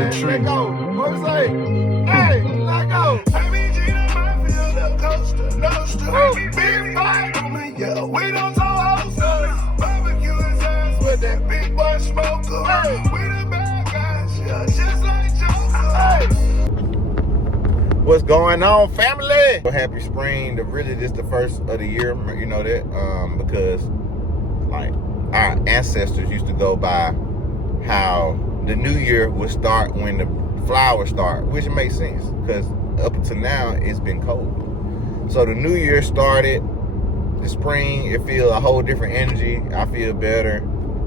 the tree. Let go. What was say? Hey, let go. Big fight on me, yeah. We don't talk houses. Barbecue his ass with that big boy smoker. Hey. We the bad guys, yeah. Just like Joker. Hey. What's going on, family? Happy spring. Really, this the first of the year. You know that, because like our ancestors used to go by how the new year would start when the flowers start, which makes sense because up until now it's been cold. So the new year started, the spring, it feels a whole different energy. I feel better.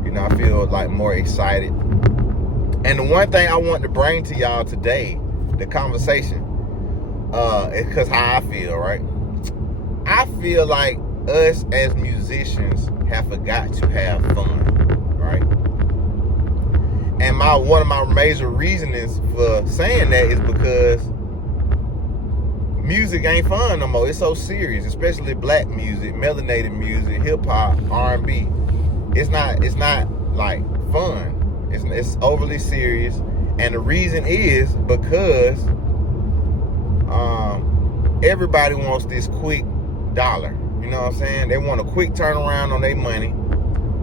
You know, I feel like more excited. And the one thing I want to bring to y'all today, the conversation, is because how I feel, right? I feel like us as musicians have forgot to have fun, right? And one of my major reasonings for saying that is because music ain't fun no more. It's so serious, especially black music, melanated music, hip hop, R&B. It's not like fun. It's overly serious, and the reason is because everybody wants this quick dollar. You know what I'm saying? They want a quick turnaround on their money.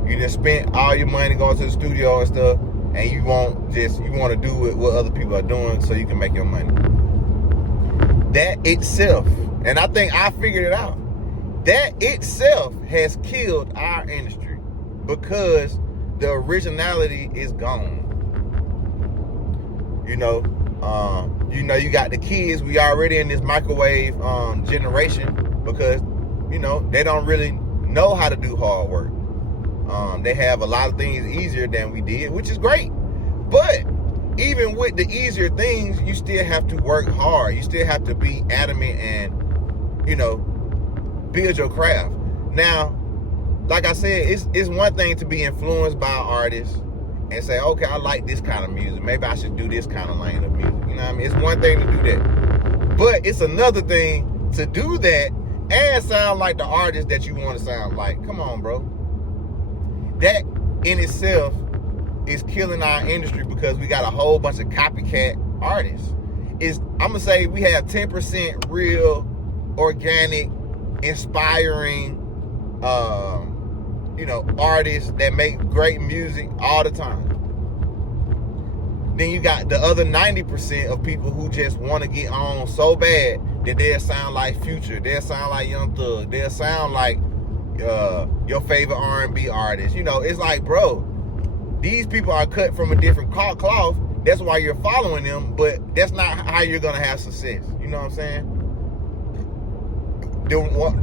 You just spent all your money going to the studio and stuff, and you want to do what other people are doing so you can make your money. That itself, and I think I figured it out, that itself has killed our industry because the originality is gone. You got the kids, we already in this microwave generation because, they don't really know how to do hard work. They have a lot of things easier than we did, which is great. But even with the easier things, you still have to work hard. You still have to be adamant and, build your craft. Now, like I said, it's one thing to be influenced by artists and say, okay, I like this kind of music. Maybe I should do this kind of lane of music. You know what I mean? It's one thing to do that. But it's another thing to do that and sound like the artist that you want to sound like. Come on, bro. That in itself is killing our industry because we got a whole bunch of copycat artists. I'm going to say we have 10% real, organic, inspiring, artists that make great music all the time. Then you got the other 90% of people who just want to get on so bad that they'll sound like Future, they'll sound like Young Thug, they'll sound like your favorite R&B artist. It's like, bro, these people are cut from a different cloth. That's why you're following them, but that's not how you're gonna have success. You know what I'm saying? The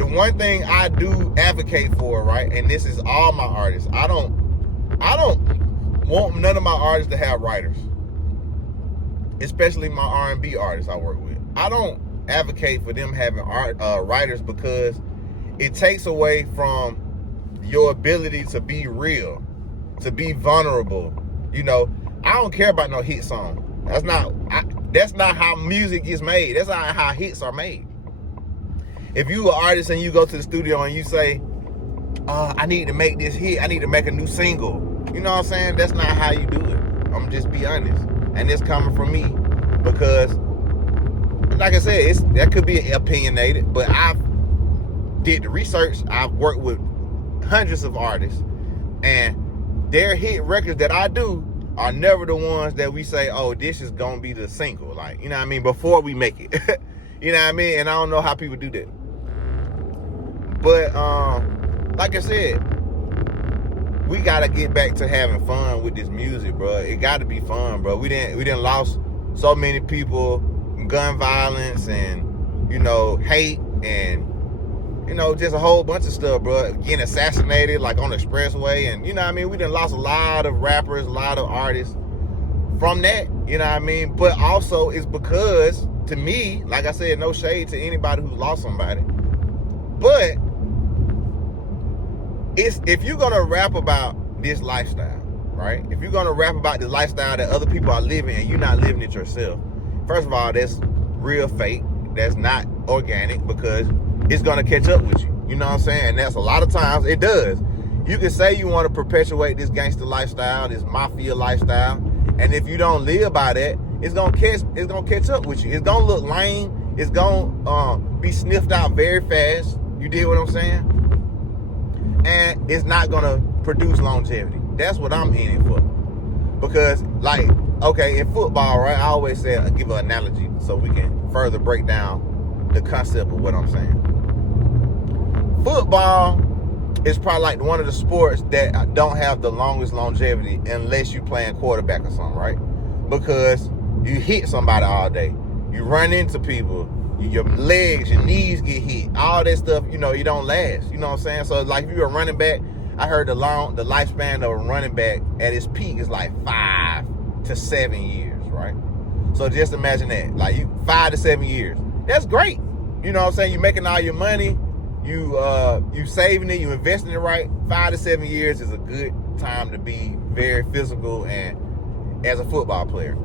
one thing I do advocate for, right, and this is all my artists, I don't want none of my artists to have writers, especially my R&B artists I work with. I don't advocate for them having writers because it takes away from your ability to be real, to be vulnerable. I don't care about no hit song. That's not how music is made. That's not how hits are made. If you an artist and you go to the studio and you say, I need to make this hit, I need to make a new single. You know what I'm saying? That's not how you do it. I'm just be honest. And it's coming from me because, like I said, that could be opinionated, but I've did the research. I've worked with hundreds of artists, and their hit records that I do are never the ones that we say, oh, this is gonna be the single, like, you know what I mean, before we make it. You know what I mean? And I don't know how people do that. But like I said, we gotta get back to having fun with this music, bro. It gotta be fun, bro. We didn't lost so many people, gun violence and hate and just a whole bunch of stuff, bro. Getting assassinated like on the expressway, and we done lost a lot of rappers, a lot of artists from that, you know what I mean? But also it's because, to me, like I said, no shade to anybody who's lost somebody, but if you're gonna rap about this lifestyle, right? If you're gonna rap about the lifestyle that other people are living and you're not living it yourself, first of all, that's real fake. That's not organic because it's gonna catch up with you. You know what I'm saying? And that's a lot of times it does. You can say you want to perpetuate this gangster lifestyle, this mafia lifestyle, And if you don't live by that, it's gonna catch up with you. It's gonna look lame. It's gonna be sniffed out very fast. You dig what I'm saying? And it's not gonna produce longevity. That's what I'm in it for. Because, like, okay, in football, right? I always say, I give an analogy so we can further break down the concept of what I'm saying. Football is probably like one of the sports that don't have the longest longevity unless you're playing quarterback or something, right? Because you hit somebody all day. You run into people. Your legs, your knees get hit. All that stuff, you don't last. You know what I'm saying? So, like, if you're a running back, I heard the lifespan of a running back at its peak is like 5 to 7 years, right? So just imagine that. Like, 5 to 7 years. That's great. You know what I'm saying? You're making all your money. You saving it, you investing it right. 5 to 7 years is a good time to be very physical and as a football player.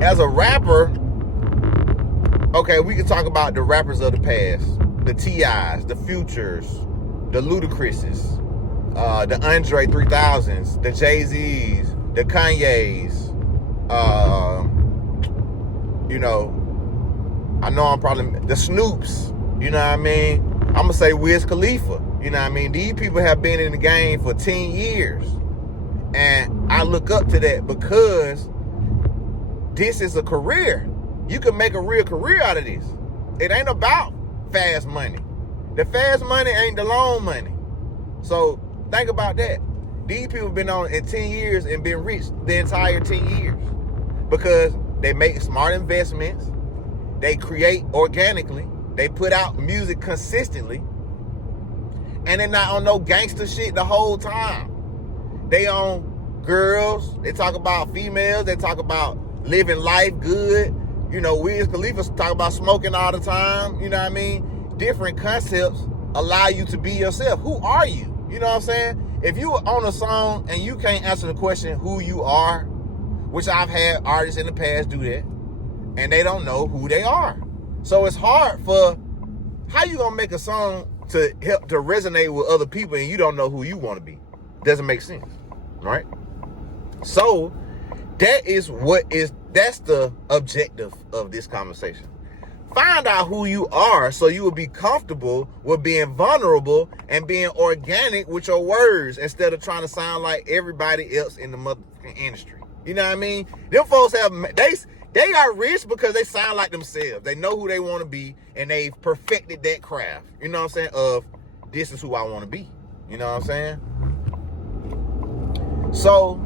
As a rapper, okay, we can talk about the rappers of the past, the T.I.s, the Futures, the Ludacrises, the Andre 3000s, the Jay-Z's, the Kanye's, I know I'm probably, the Snoops, you know what I mean? I'm going to say Wiz Khalifa, you know what I mean? These people have been in the game for 10 years. And I look up to that because this is a career. You can make a real career out of this. It ain't about fast money. The fast money ain't the long money. So think about that. These people have been on in 10 years and been rich the entire 10 years because they make smart investments. They create organically. They put out music consistently. And they're not on no gangster shit the whole time. They on girls. They talk about females. They talk about living life good. Wiz Khalifa talk about smoking all the time. You know what I mean? Different concepts allow you to be yourself. Who are you? You know what I'm saying? If you were on a song and you can't answer the question who you are, which I've had artists in the past do that, and they don't know who they are. So it's hard for, how you gonna make a song to help to resonate with other people and you don't know who you want to be? Doesn't make sense, right? So that's the objective of this conversation. Find out who you are so you will be comfortable with being vulnerable and being organic with your words instead of trying to sound like everybody else in the motherfucking industry. You know what I mean? Them folks they are rich because they sound like themselves. They know who they want to be and they've perfected that craft. You know what I'm saying? Of this is who I want to be. You know what I'm saying? So,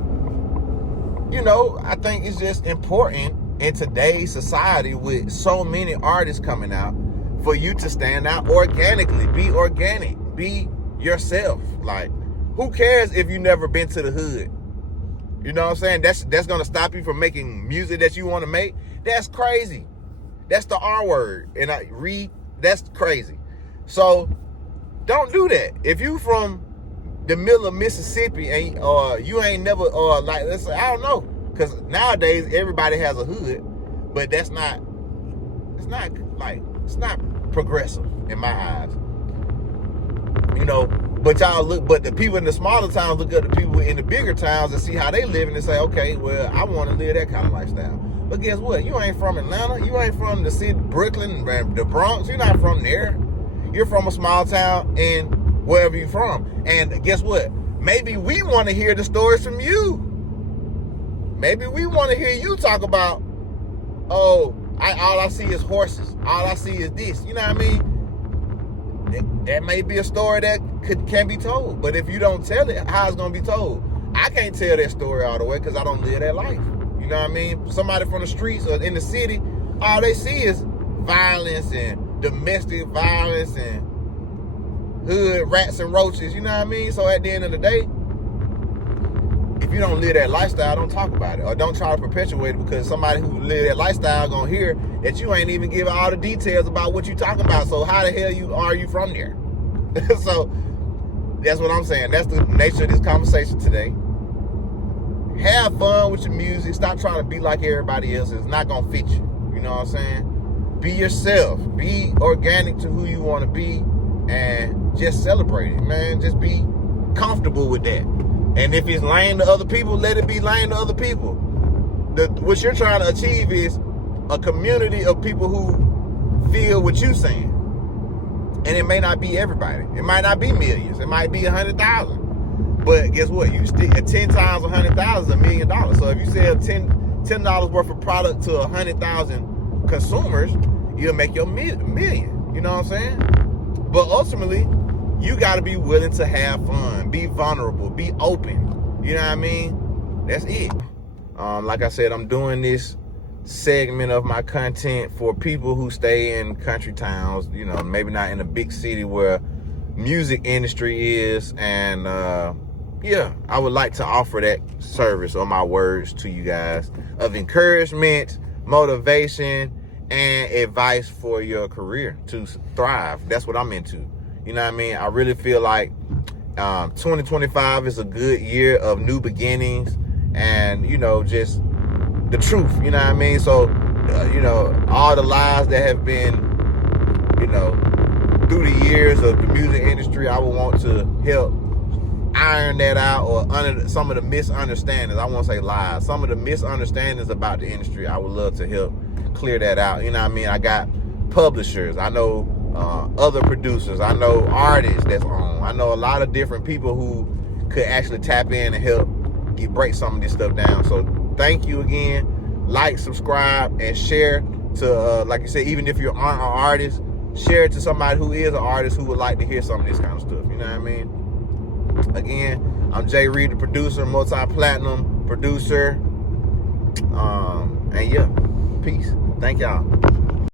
I think it's just important in today's society with so many artists coming out for you to stand out organically. Be organic. Be yourself. Like, who cares if you never been to the hood? You know what I'm saying? That's going to stop you from making music that you want to make. That's crazy. That's the R word. And that's crazy. So don't do that. If you from the middle of Mississippi and you ain't never, let's say, I don't know. Because nowadays everybody has a hood, but it's not progressive in my eyes. But the people in the smaller towns look at the people in the bigger towns and see how they live and say, okay, well, I want to live that kind of lifestyle. But guess what? You ain't from Atlanta. You ain't from the city, Brooklyn, the Bronx. You're not from there. You're from a small town in wherever you're from. And guess what? Maybe we want to hear the stories from you. Maybe we want to hear you talk about, all I see is horses. All I see is this. You know what I mean? That may be a story that can be told. But if you don't tell it, how it's going to be told? I can't tell that story all the way because I don't live that life. You know what I mean? Somebody from the streets or in the city, all they see is violence and domestic violence and hood rats and roaches. You know what I mean? So at the end of the day, if you don't live that lifestyle, don't talk about it or don't try to perpetuate it because somebody who live that lifestyle gonna hear that you ain't even giving all the details about what you talking about. So how the hell are you from there? So that's what I'm saying. That's the nature of this conversation today. Have fun with your music. Stop trying to be like everybody else. It's not gonna fit you. You know what I'm saying? Be yourself. Be organic to who you want to be and just celebrate it, man. Just be comfortable with that. And if it's lame to other people, let it be lame to other people. What you're trying to achieve is a community of people who feel what you're saying. And it may not be everybody. It might not be millions. It might be 100,000. But guess what? You still 10 times 100,000 is $1 million. So if you sell $10 worth of product to 100,000 consumers, you'll make your million. You know what I'm saying? But ultimately, you got to be willing to have fun, be vulnerable, be open. You know what I mean? That's it. Like I said, I'm doing this segment of my content for people who stay in country towns, you know, maybe not in a big city where music industry is. And yeah, I would like to offer that service or my words to you guys of encouragement, motivation, and advice for your career to thrive. That's what I'm into. You know what I mean? I really feel like 2025 is a good year of new beginnings and, you know, just the truth, you know what I mean? So, you know, all the lies that have been, you know, through the years of the music industry, I would want to help iron that out, or under some of the misunderstandings. I won't say lies. Some of the misunderstandings about the industry, I would love to help clear that out. You know what I mean? I got publishers. I know other producers. I know artists that's on. I know a lot of different people who could actually tap in and help break some of this stuff down. So thank you again. Like, subscribe, and share to, like you said, even if you aren't an artist, share it to somebody who is an artist who would like to hear some of this kind of stuff. You know what I mean? Again, I'm Jay Reed, the producer, multi-platinum producer. And yeah, peace. Thank y'all.